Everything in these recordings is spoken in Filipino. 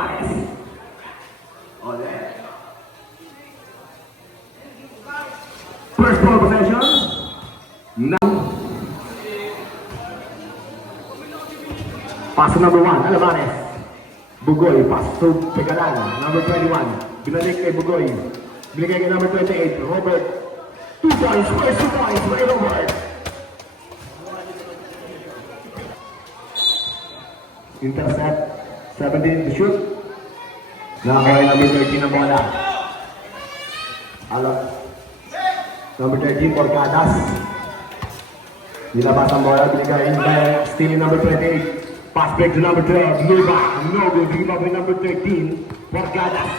Alamares. Ole. First ball possession. Now. Pass number 1, Alamares. Bugoy, pass to Pegalan, number 21. Binalik kay Bugoy. Binigay kay number 28, Robert. 2 points, first 2 points, right over. Intercept, 17 to shoot. Nakakaway number 13 ang bola. Number 13, Porcadas. Nilabas ang bola, binigay by stealing number 28. Pass break to number 12, Luba. No good, give up with number 13, Porcadas.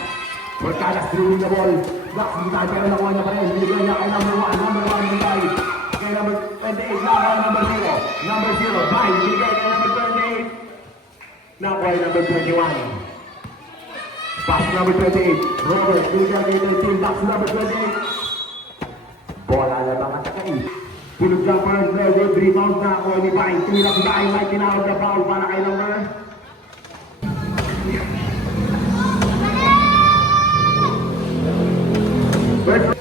Porcadas through the ball. Box, binigay pero nakuha niya pa rin. Binigay niya kay number 1, binigay. Kay number 28, nakakaway number 0. Number 0, bye, binigay kay number 28. Nakuha number 21. Pass number 28. Robert, binigay kay 13. Box number 28. Bola na bang atakay. Tulog jumper, no good. Rebound na ako ni Bay. Tumilap si Bay. May tinawag na foul para kay number. First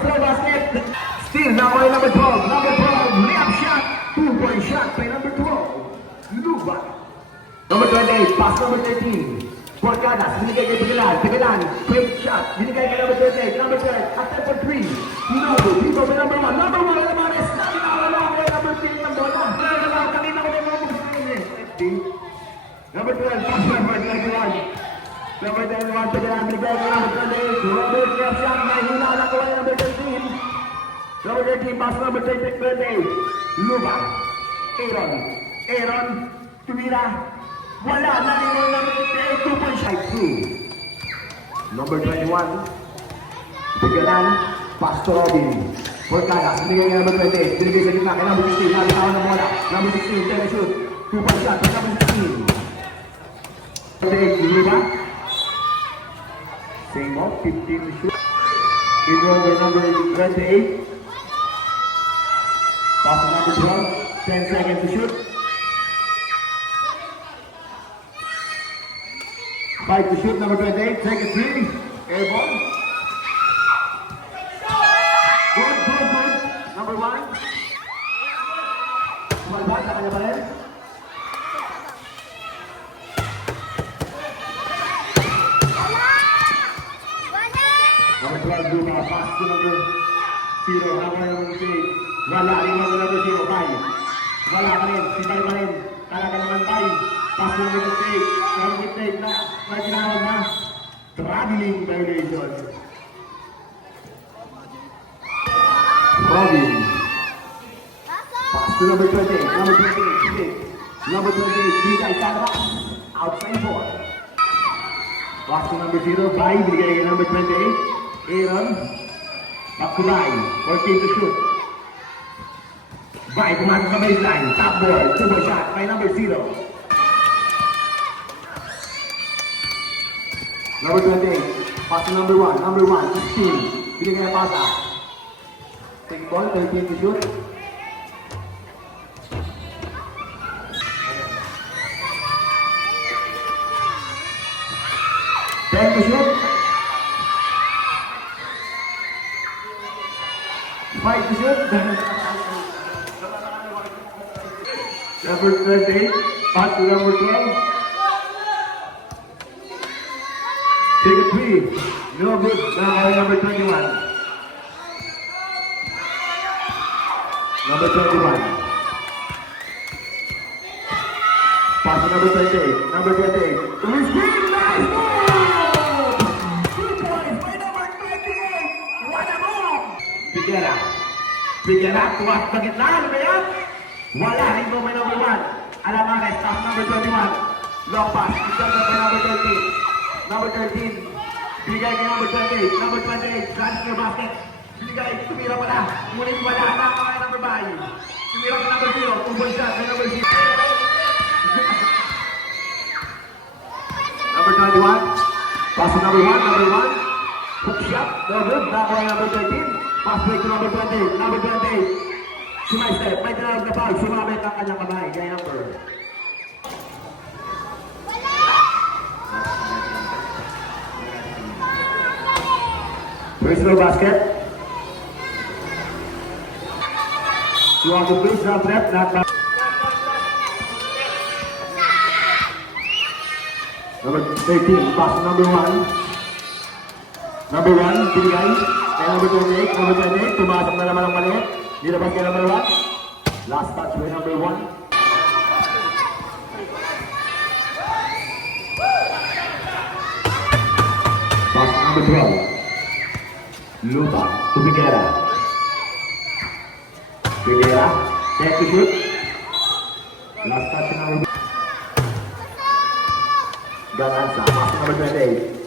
throw basket. Still, nakuha number 12. Number 12, layup shot. 2-point shot by number 12. Luba. Number 28, pass number 13. Porcadas, binigay kay Pegalan, straight shot, binigay kay number 28, number 12, attempt for 3. No, dito by number 1, Alamares, nakakawala kay number 3 ng bola. Kanina ko na mga number 12, pass number 21. Number 21, Pegalan, binigay kay number 28, Robert Garcia, may hula na ko kay number 13. Number 13, pass number 28, Luba, Aaron, tumira. Wala na rin yung number 2.5 through. Number 21, Pegalan, pass to Robin. Porcadas, binigay niya number 28. Binigay sa gitna kay number 16. Nalitawan ng bola. Number 16, take a shoot. 2-point shot by number 16. 28, Lima. Same off, 15 to shoot. Inroll by number 28. Pass to number 12. 10 seconds to shoot. 5 to shoot, number 28, take a 3, airball. Good. Number 1. Malbad, sa kanya pa rin. Number 12, Luma, pass to number 0, number 8. Wala rin number 0, 5. Wala pa rin, sibay pa rin. Talaga naman 5. Pass to number 8. Number 8 na. May tinawag na traveling violation. Robin. Pass to number 28. Number 28. Number 28. Bigay sa box. Outside ball. Pass to number 0. Bay. Bigay kay number 28. Aaron. Back to line. 14 to shoot. Bay. Pumasok sa baseline. Top ball. 2-point shot by number 0. Number 28, pass to number 1, 16, binigay na pasa. Take ball, 13 to shoot. Ten to shoot. 5 to shoot. Number 28, pass to number 12. Take a 3. No good. Now number 21. Number 21. Pass to number 28. Number 28. Nice move! 2 points by number 28. What a move! Figuera. Tuwas sa gitna. Ano ba yan? Wala rin mo by number 1. Alamares. Pass number 21. Long pass. Figuera by number 13. Number 13, binigay kay number 28, number 28, drives your basket. Binigay, tumira pala. Ngunit wala na ako kay number 5. Tumira ka number 0, 2-point shot kay number 0. Number 21, pass to number 1, hook shot, no good. Nako kay number 13, pass break to number 28, number 28. Sumay step, may tinawag na foul, sumabit ang kanyang kamay, kay number Personal basket. You want to please not left, not back. Number 13, pass to number 1. Number 1, binigay. Kaya number 28, tumasok na naman ang mali. Nilabas kay number 1. Last touch by number 1. Pass to number 12. Lupa to Figuera. Figuera, take to shoot. Last touch number 1. Gananza, pass to number 28.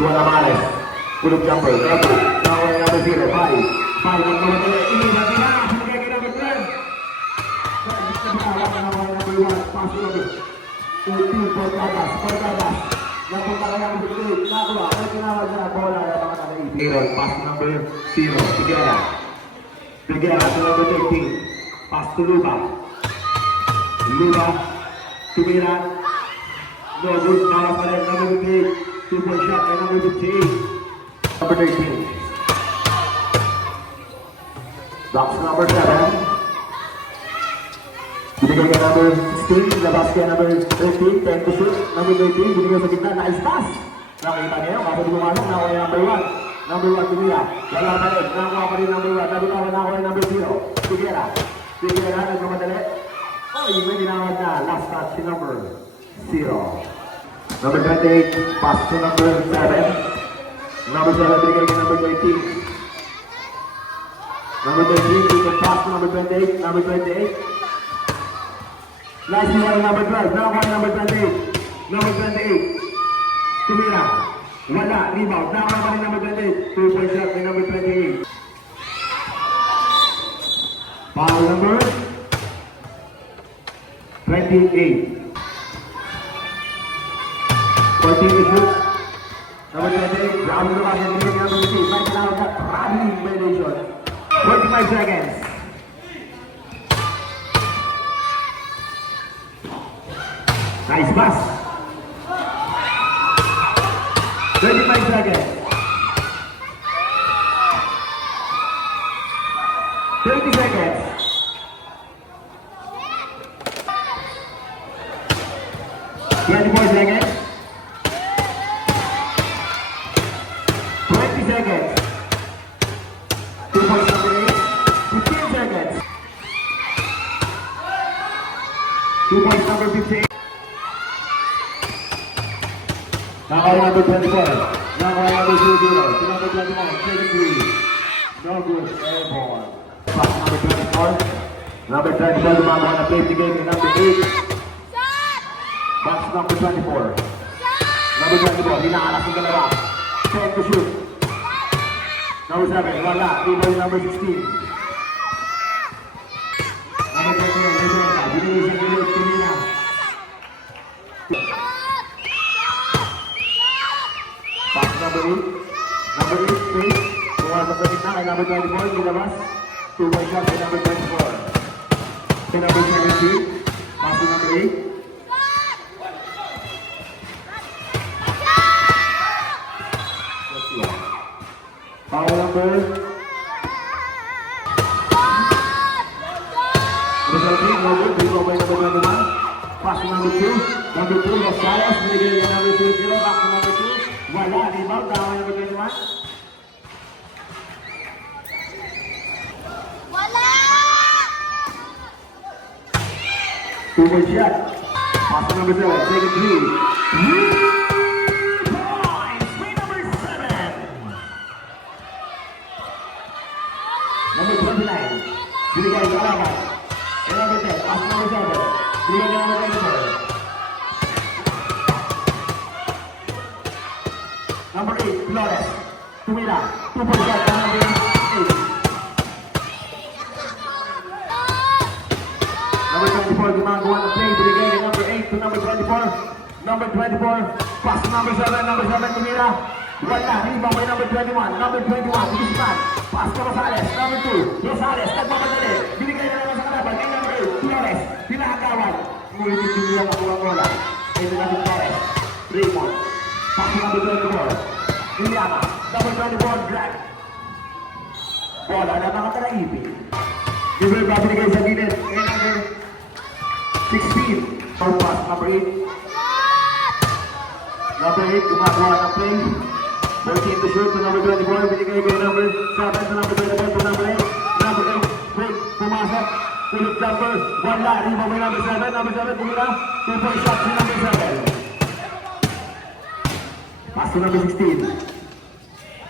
Tuan Amares, pulog jumper, double, now number 0, 5, 5, number 3, ini lagi na, binigay kay number 10. Number 1, pass to number 18, Porcadas, napunta ka number 3, nakuha, ay tinawag na, bola, yung mga taga-18. Aaron, pass to number 0, Figuera to number 13, pass to Luba, tumira, no good, nawa pa rin, number 3, 2-point shot by number 58. Number 13. Box number 7. Binigay ka number 16. Labas ka number 13. 10 to shoot. Number 13. Binigay sa gitna. Nice pass. Nakita niyo. Kapag bumanong, nakuha yung number 1. Number 1, Tumira. Wala pa rin. Nakuha pa rin number 1. Nakuha yung number 0. Figuera, nagmamadali. Oh, yung may dinawag na. Last touch si number 0. Number 28, pass to number 7. Number 7, binigay kay number 13. Number 13, you can pass to number 28. Number 28. Nice one, number 12. Now one, number 28. Number 28. Tumira. Wala, rebound. Now one, number 28. 2-point shot by number 28. Foul number 28. 14 to shoot. Number 28, Brown to the basket, number 2. Right now, that traveling violation. 45 seconds. Nice pass. 35 seconds. 30 seconds. 24 seconds. 20 seconds. 2 points number 8. 15 seconds. 2 points number 15. Now number 24. Now number 0. To number 21. 33. No good. Airborne. Pass number 24. Number 24. Gumagawa na play the game. Number 8. Box number 24. Number 24. Hinaalas ng dalawa. 10 to shoot. Number 7, wala. Rebound number 16. Number 29, binigay sa gilid, Tumira. Pass number 8. Number 8, straight. Pumasok sa gitna kay number 24, nilabas. 2-point shot kay number 24. Kay number 17, pass to number 8. Foul number 3, no good. Bingo by number 21. Pass to number 2. Number 2, Rosales. Binigay niya number 2-0. Back to number 2. Wala. Rebound. Tama number 21. Wala! 2-point shot. Pass to number 7. Take it 3. Number 29, binigay sa alaman. And number 10, pass number 7. Binigay sa number 24. Number 8, Flores. Tumira. 2-point shot by number 8. Number 24, gumagawa ng play. Binigay kay number 8 to number 24. Number 24, pass to number 7. Number 7, Tumira. Wala, rebound by number 21. Number 21, Guzman. Pass to Rosales. Number 2, Rosales. Nagpapadali. Binigay na naman sa kalaban. Kay number 8, Flores. Pinakagawan. Ngunit yung Julia nakuha bola. Ito natin Flores. Raymond. Pass to number 24. Juliana. Number 24, Grant. Bola na nakatalaibig. Number babigay sa gilid. And number 16. Foul pass, number 8. Number 8, gumagawa ng play. 14 to shoot to number 24. Binigay kay number 7 to number 24 to number 8. Number 8, quick, pumasok. Tulip jumper, wala. Rebound by number 7. Number 7, tumira. 2-point shot si number 7. Pass to number 16.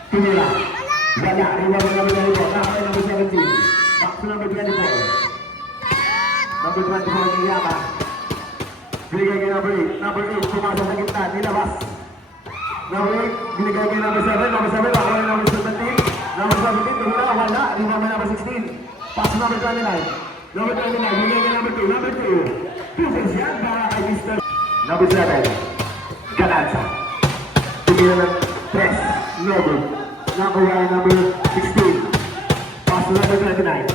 Tumira. Wala. Rebound by number 24. Nakakay number 17. Back to number 24. Number 24, Niyama. Binigay kay number 8. Number 8, pumasok sa gitna. Nilabas. Number 8, binigay kay number 7. Number 7, nakakay number 17. Number 17, tumira. Wala. Rebound by number 16. Pass to number 29. Number 29, binigay kay number 2. Number 2. Pusers yan para kay Mr. Number 7. Galanza. Tumira ng press. No good. Number 16. Pass to number 29.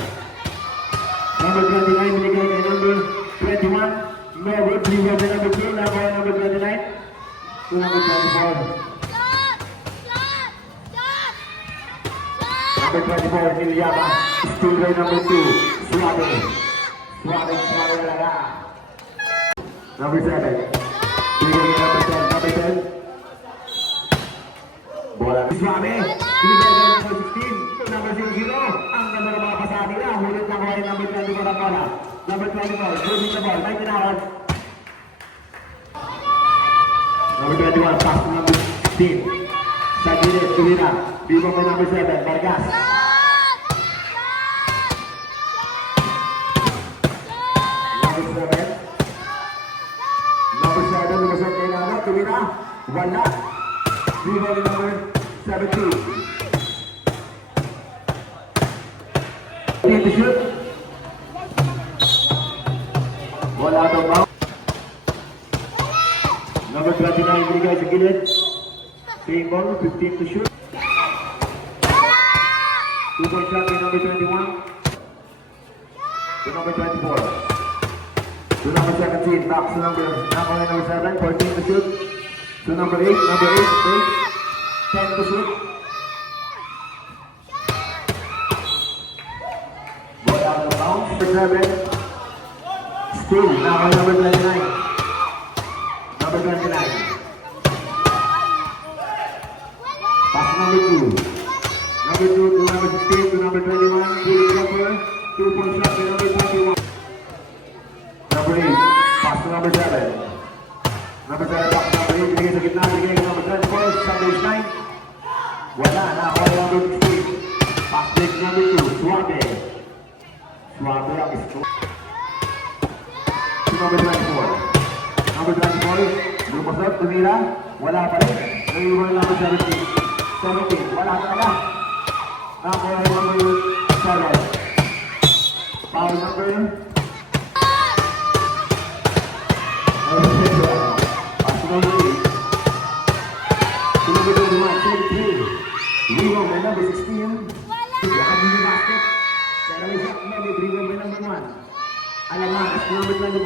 Number 29, binigay kay number 21. No good. Binigay kay number 2. Number 29. To number 24. Number 24, Niliyama. Still by number 2. Suave. Suave talaga. Number 7. Binigay kay number 10. Number 10. Bola. Suave. Binigay kay number 16. Number 0-0. Ang ganda ng mga pasahan nila. Hulit na kaway number 24 ang bola. Number 24. Holding the ball. 19 hours. Number 21. Pass to number 16. Sa gilid. Tulina. Bibong kay number 7. Vargas. Number 7. Number 7. Lumasok kay Nana. Tulina. Wala. Bibong kay number 17. Need to shoot. Wala daw ba? Number 29, binigay sa gilid. Ping ball, 15 to shoot. 2-point shot kay number 21. To number 24. To number 17, back to number 7, 14 to shoot. To number 8, 10 to shoot. Ball out of bounds. Number 7. Still, number 29. Number 29. Pass number 2. Number 2 to number 16 to number 21. Pulling jumper. 2-point shot to number 21. Number 8. Pass to number 7. Number 7 back to number 8. Binigay sa gitna. Binigay sa number 24. Sa base 9. Wala. Nakakuha number 16. Pass break number 2. Suave. Suave ang score. To number 24. Number 24. Lumasot. Tumira. Wala pa rin. Naiwan number 17. 17. Wala talaga. Nakakuha number 7. Foul number. Pass number 8. To number 21. 23. Rebound by number 16. Yakan yung basket. Pero may shot number 3 by number 1. Alaman. Number 24.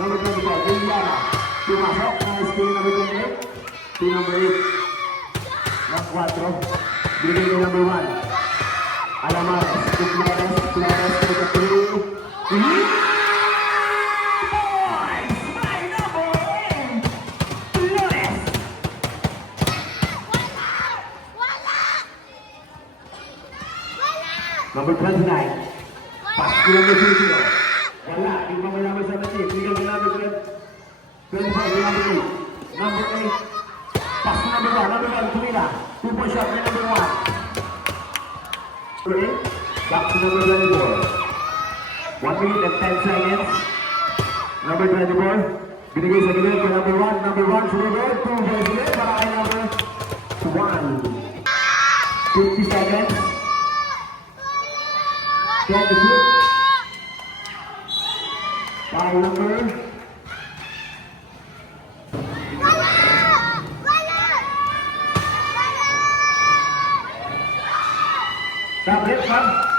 Number 24. Gilmara. Pumasok. Nice to number 28. To number 8. Ng 4. Bigay kay number 1. Alaman. Flores. Flores. To the 3. Number 29. Pass to number 20. Wala. Di ba may number 17? Bigay kay number 25. Number 8. Number 8. Pass to number 1. Number 1. Tumira. 2-point shot kay number 1. Number 8. Back to number 24. 1 minute and 10 seconds. Number 24. Binigay sa gilid kay number 1. Number 1. Sunod. 2 by gilid para kay number 1. 50 seconds. 10 to shoot. Foul number. Tablet, huh?